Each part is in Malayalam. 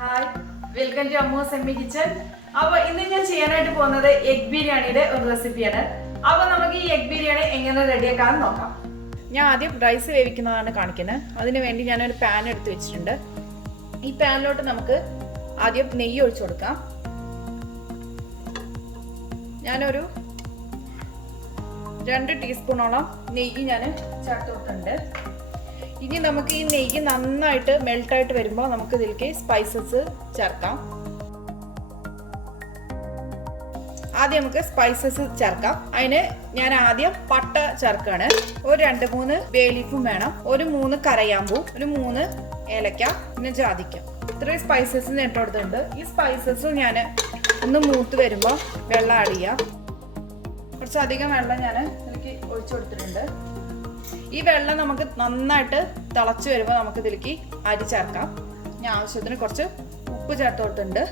ഹായ്, വെൽക്കം ടു അമ്മൂസ് എമ്മി കിച്ചൺ. അപ്പോൾ ഇന്ന് ഞാൻ ചെയ്യാനായിട്ട് പോകുന്നത് എഗ് ബിരിയാണിയുടെ ഒരു റെസിപ്പിയാണ്. അപ്പോൾ നമുക്ക് ഈ എഗ് ബിരിയാണി എങ്ങനെ റെഡിയാക്കാമെന്ന് നോക്കാം. ഞാൻ ആദ്യം റൈസ് വേവിക്കുന്നതാണ് കാണിക്കുന്നത്. അതിന് വേണ്ടി ഞാനൊരു പാൻ എടുത്ത് വെച്ചിട്ടുണ്ട്. ഈ പാനിലോട്ട് നമുക്ക് ആദ്യം നെയ്യ് ഒഴിച്ചു കൊടുക്കാം. ഞാനൊരു 2 ടീസ്പൂണോളം നെയ്യ് ഞാൻ ചേർത്ത് കൊടുത്തിട്ടുണ്ട്. ഇനി നമുക്ക് ഈ നെയ്യ് നന്നായിട്ട് മെൽട്ടായിട്ട് വരുമ്പോൾ നമുക്ക് ഇതിലേക്ക് സ്പൈസസ് ചേർക്കാം. ആദ്യം നമുക്ക് സ്പൈസസ് ചേർക്കാം. അതിന് ഞാൻ ആദ്യം പട്ട ചേർക്കാണ്. ഒരു 2-3 ബേ ലീഫും വേണം, ഒരു 3 കരയാമ്പൂ, ഒരു 3 ഏലക്ക, പിന്നെ ജാതിക്ക. ഇത്രയും സ്പൈസസ് ഞാൻ ഇട്ട് കൊടുത്തിട്ടുണ്ട്. ഈ സ്പൈസസ് ഞാൻ ഒന്ന് മൂത്ത് വരുമ്പോൾ വെള്ളം ആഡ് ചെയ്യാം. കുറച്ചധികം വെള്ളം ഞാൻ ഇതിലേക്ക് ഒഴിച്ചു കൊടുത്തിട്ടുണ്ട്. ഈ വെള്ളം നമുക്ക് നന്നായിട്ട് തിളച്ച് വരുമ്പോൾ നമുക്ക് ഇതിലേക്ക് അരി ചേർക്കാം. ഞാൻ ആവശ്യത്തിന് കുറച്ച് ഉപ്പ് ചേർത്ത് കൊടുത്തിട്ടുണ്ട്.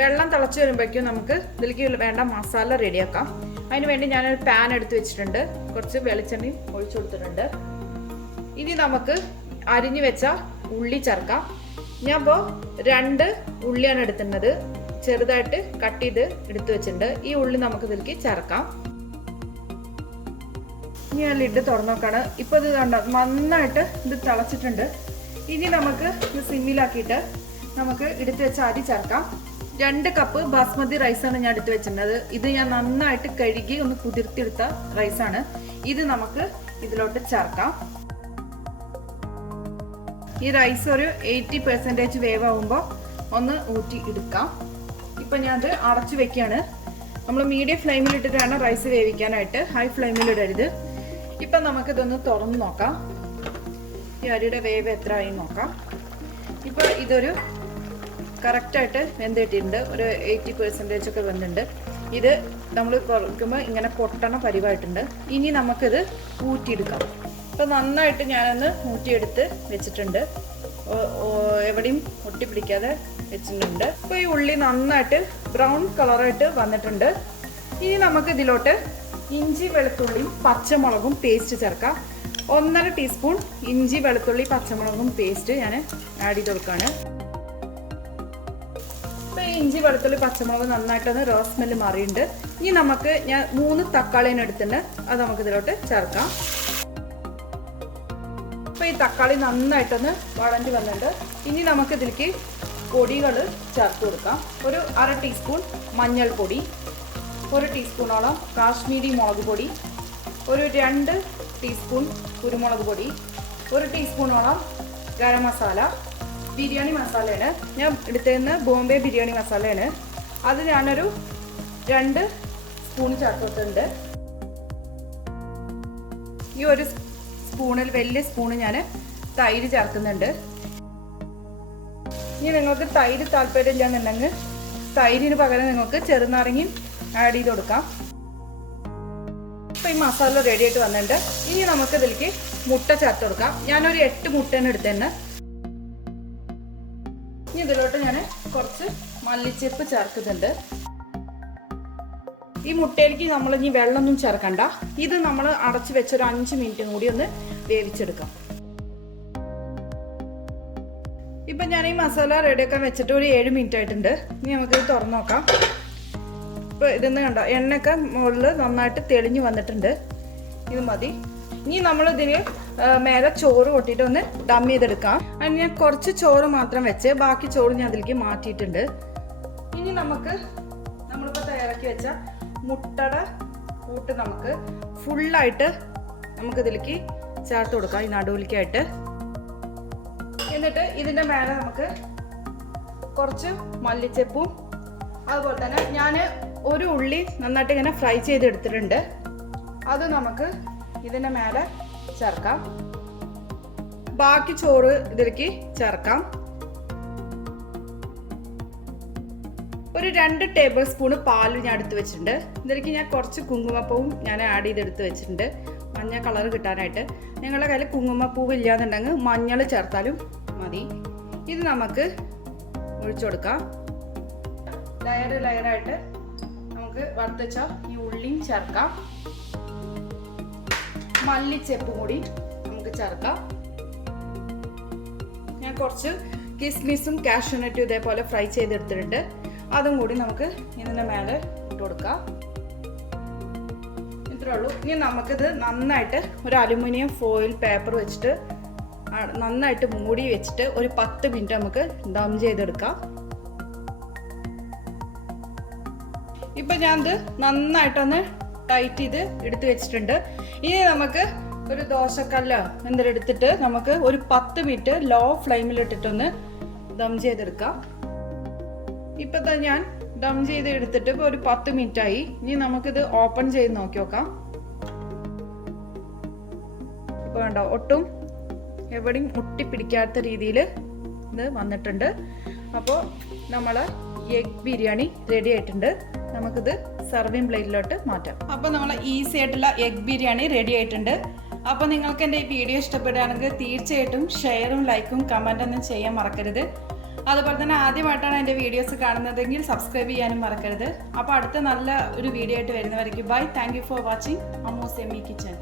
വെള്ളം തിളച്ച് വരുമ്പോഴേക്കും നമുക്ക് ഇതിലേക്ക് വേണ്ട മസാല റെഡിയാക്കാം. അതിന് വേണ്ടി ഞാനൊരു പാൻ എടുത്ത് വെച്ചിട്ടുണ്ട്. കുറച്ച് വെളിച്ചെണ്ണയും ഒഴിച്ചു കൊടുത്തിട്ടുണ്ട്. ഇനി നമുക്ക് അരിഞ്ഞു വെച്ച ഉള്ളി ചേർക്കാം. ഞാൻ ഇപ്പോൾ 2 ഉള്ളിയാണ് എടുക്കുന്നത്. ചെറുതായിട്ട് കട്ട് ചെയ്ത് എടുത്തു വെച്ചിട്ടുണ്ട്. ഈ ഉള്ളി നമുക്ക് ഇതിലേക്ക് ചേർക്കാം. ഇനി ഞാൻ ലിഡ് തുറന്നു നോക്കാണ്. ഇപ്പോൾ ഇത് കണ്ടോ, നന്നായിട്ട് ഇത് തിളച്ചിട്ടുണ്ട്. ഇനി നമുക്ക് ഇത് സിമ്മിലാക്കിയിട്ട് നമുക്ക് എടുത്ത് വെച്ച അരി ചേർക്കാം. 2 കപ്പ് ബാസ്മതി റൈസാണ് ഞാൻ എടുത്ത് വെച്ചിട്ടുള്ളത്. ഇത് ഞാൻ നന്നായിട്ട് കഴുകി ഒന്ന് കുതിർത്തിയെടുത്ത റൈസാണ്. ഇത് നമുക്ക് ഇതിലോട്ട് ചേർക്കാം. ഈ റൈസ് ഒരു 80% വേവാകുമ്പോൾ ഒന്ന് ഊറ്റി എടുക്കാം. ഇപ്പം ഞാൻ അത് അടച്ചു വെക്കുകയാണ്. നമ്മൾ മീഡിയം ഫ്ലെയിമിലിട്ടിട്ടാണ് റൈസ് വേവിക്കാനായിട്ട്, ഹൈ ഫ്ലെയിമിലിടരുത്. ഇപ്പം നമുക്കിതൊന്ന് തുറന്ന് നോക്കാം. ഈ അരിയുടെ വേവ് എത്ര ആയി നോക്കാം. ഇപ്പോൾ ഇതൊരു കറക്റ്റായിട്ട് വെന്തിട്ടുണ്ട്. ഒരു 80% ഒക്കെ വെന്തിട്ടുണ്ട്. ഇത് നമ്മൾ കുറയ്ക്കുമ്പോൾ ഇങ്ങനെ പൊട്ടണ പരിവായിട്ടുണ്ട്. ഇനി നമുക്കിത് ഊറ്റിയെടുക്കാം. ഇപ്പോൾ നന്നായിട്ട് ഞാനൊന്ന് ഊറ്റിയെടുത്ത് വെച്ചിട്ടുണ്ട്. എവിടെയും ഒട്ടിപ്പിടിക്കാതെ വെച്ചിട്ടുണ്ട്. ഇപ്പോൾ ഈ ഉള്ളി നന്നായിട്ട് ബ്രൗൺ കളറായിട്ട് വന്നിട്ടുണ്ട്. ഇനി നമുക്ക് ഇതിലോട്ട് ഇഞ്ചി വെളുത്തുള്ളിയും പച്ചമുളകും പേസ്റ്റ് ചേർക്കാം. 1.5 ടീസ്പൂൺ ഇഞ്ചി വെളുത്തുള്ളി പച്ചമുളകും പേസ്റ്റ് ഞാൻ ആഡ് ചെയ്ത് കൊടുക്കുകയാണ്. ഇപ്പോൾ ഈ ഇഞ്ചി വെളുത്തുള്ളി പച്ചമുളക് നന്നായിട്ടൊന്ന് റോ സ്മെല്ല് മാറിയിട്ടുണ്ട്. ഇനി നമുക്ക് ഞാൻ 3 തക്കാളിയാണ് എടുത്തിട്ടുണ്ട്. അത് നമുക്ക് ഇതിലോട്ട് ചേർക്കാം. ഇപ്പോൾ ഈ തക്കാളി നന്നായിട്ടൊന്ന് വഴണ്ടി വന്നിട്ടുണ്ട്. ഇനി നമുക്ക് ഇതിലേക്ക് പൊടികൾ ചേർത്ത് കൊടുക്കാം. ഒരു 1/2 ടീസ്പൂൺ മഞ്ഞൾപ്പൊടി, 1 ടീസ്പൂണോളം കാശ്മീരി മുളക് പൊടി, ഒരു 2 ടീസ്പൂൺ കുരുമുളക് പൊടി, 1 ടീസ്പൂണോളം ഗരം മസാല, ബിരിയാണി മസാലയാണ് ഞാൻ എടുത്തതെന്ന്, ബോംബെ ബിരിയാണി മസാലയാണ്. അത് ഞാനൊരു 2 സ്പൂൺ ചേർത്തിട്ടുണ്ട്. ഈ ഒരു സ്പൂണിൽ വലിയ സ്പൂണ് ഞാൻ തൈര് ചേർക്കുന്നുണ്ട്. ഇനി നിങ്ങൾക്ക് തൈര് താല്പര്യമില്ലാന്നുണ്ടെങ്കിൽ തൈരിന് പകരം നിങ്ങൾക്ക് ചെറുനാരങ്ങയും ആഡ് ചെയ്ത് കൊടുക്കാം. ഇപ്പോൾ ഈ മസാല റെഡി ആയിട്ട് വന്നിട്ടുണ്ട്. ഇനി നമുക്ക് ഇതിലേക്ക് മുട്ട ചേർത്ത് കൊടുക്കാം. ഞാനൊരു 8 മുട്ടേനെ എടുത്തന്നെ. ഇനി ഇതിലോട്ട് ഞാൻ കുറച്ച് മല്ലിച്ചപ്പ് ചേർക്കുന്നുണ്ട്. ഈ മുട്ടയിലേക്ക് നമ്മൾ ഇനി വെള്ളമൊന്നും ചേർക്കണ്ട. ഇത് നമ്മൾ അടച്ച് വെച്ചൊരു 5 മിനിറ്റും കൂടി ഒന്ന് വേവിച്ചെടുക്കാം. ഇപ്പം ഞാൻ ഈ മസാല റെഡിയാക്കാൻ വെച്ചിട്ട് ഒരു 7 മിനിറ്റ് ആയിട്ടുണ്ട്. ഇനി നമുക്കിത് തുറന്നു നോക്കാം. ഇപ്പോൾ ഇതെന്ന് കണ്ടോ, എണ്ണയൊക്കെ മുകളിൽ നന്നായിട്ട് തെളിഞ്ഞ് വന്നിട്ടുണ്ട്. ഇത് മതി. ഇനി നമ്മളിതിന് മേലെ ചോറ് കൊട്ടിയിട്ട് ഒന്ന് ദം ചെയ്തെടുക്കാം. അതിന് ഞാൻ കുറച്ച് ചോറ് മാത്രം വെച്ച് ബാക്കി ചോറ് ഞാൻ അതിലേക്ക് മാറ്റിയിട്ടുണ്ട്. ഇനി നമ്മളിപ്പോൾ തയ്യാറാക്കി വെച്ച മുട്ടയുടെ കൂട്ട് നമുക്ക് ഫുള്ളായിട്ട് നമുക്കിതിലേക്ക് ചേർത്ത് കൊടുക്കാം, ഈ നടുവിലേക്കായിട്ട്. എന്നിട്ട് ഇതിൻ്റെ മേലെ നമുക്ക് കുറച്ച് മല്ലിച്ചപ്പും, അതുപോലെ തന്നെ ഞാൻ ഒരു ഉള്ളി നന്നായിട്ട് ഇങ്ങനെ ഫ്രൈ ചെയ്തെടുത്തിട്ടുണ്ട്. അത് നമുക്ക് ഇതിൻ്റെ മേലെ ചേർക്കാം. ബാക്കി ചോറ് ഇതിലേക്ക് ചേർക്കാം. ഒരു 2 ടേബിൾ സ്പൂൺ പാൽ ഞാൻ എടുത്ത് വെച്ചിട്ടുണ്ട്. ഇതിലേക്ക് ഞാൻ കുറച്ച് കുങ്കുമപ്പൂവും ഞാൻ ആഡ് ചെയ്തെടുത്ത് വെച്ചിട്ടുണ്ട്, മഞ്ഞ കളർ കിട്ടാനായിട്ട്. നിങ്ങളുടെ കയ്യിൽ കുങ്കുമപ്പൂവ് ഇല്ലാന്നുണ്ടെങ്കിൽ മഞ്ഞൾ ചേർത്താലും മതി. ഇത് നമുക്ക് ഒഴിച്ചു കൊടുക്കാം. ലെയറായിട്ട് നമുക്ക് വറുത്തച്ച ഈ ഉള്ളിയും ചേർക്കാം. മല്ലിച്ചപ്പ് കൂടി നമുക്ക് ചേർക്കാം. ഞാൻ ഞാൻ കുറച്ച് കിസ്മിസും കാഷ്യൂനട്ടും ഇതേപോലെ ഫ്രൈ ചെയ്തെടുത്തിട്ടുണ്ട്. അതും കൂടി നമുക്ക് ഇതിൻ്റെ മേലെ ഇട്ട് കൊടുക്കാം. ഇത്രേ ഉള്ളൂ. ഇനി നമുക്കിത് നന്നായിട്ട് ഒരു അലുമിനിയം ഫോയിൽ പേപ്പർ വെച്ചിട്ട് നന്നായിട്ട് മൂടി വെച്ചിട്ട് ഒരു 10 മിനിറ്റ് നമുക്ക് ദം ചെയ്തെടുക്കാം. ഇപ്പം ഞാനത് നന്നായിട്ടൊന്ന് ടൈറ്റ് ചെയ്ത് എടുത്ത് വെച്ചിട്ടുണ്ട്. ഇനി നമുക്ക് ഒരു ദോശക്കല്ലോ എന്തെങ്കിലും എടുത്തിട്ട് നമുക്ക് ഒരു 10 മിനിറ്റ് ലോ ഫ്ലെയിമിലിട്ടിട്ടൊന്ന് ദം ചെയ്തെടുക്കാം. ഇപ്പം തന്നെ ഞാൻ ദം ചെയ്ത് എടുത്തിട്ട് ഇപ്പോൾ ഒരു 10 മിനിറ്റ് ആയി. ഇനി നമുക്കിത് ഓപ്പൺ ചെയ്ത് നോക്കി നോക്കാം. ഇപ്പോൾ കണ്ടോ, ഒട്ടും എവിടെയും ഒട്ടിപ്പിടിക്കാത്ത രീതിയിൽ ഇത് വന്നിട്ടുണ്ട്. അപ്പോൾ നമ്മൾ എഗ് ബിരിയാണി റെഡി ആയിട്ടുണ്ട്. നമുക്കിത് സർവിങ് പ്ലേറ്റിലോട്ട് മാറ്റാം. അപ്പോൾ നമ്മൾ ഈസി ആയിട്ടുള്ള എഗ് ബിരിയാണി റെഡി ആയിട്ടുണ്ട്. അപ്പോൾ നിങ്ങൾക്ക് എൻ്റെ ഈ വീഡിയോ ഇഷ്ടപ്പെടുകയാണെങ്കിൽ തീർച്ചയായിട്ടും ഷെയറും ലൈക്കും കമൻറ്റൊന്നും ചെയ്യാൻ മറക്കരുത്. അതുപോലെ തന്നെ ആദ്യമായിട്ടാണ് എൻ്റെ വീഡിയോസ് കാണുന്നതെങ്കിൽ സബ്സ്ക്രൈബ് ചെയ്യാനും മറക്കരുത്. അപ്പോൾ അടുത്ത നല്ല ഒരു വീഡിയോ ആയിട്ട് വരുന്നവരേക്ക് bye. Thank you for watching Ammu's Emmy kitchen.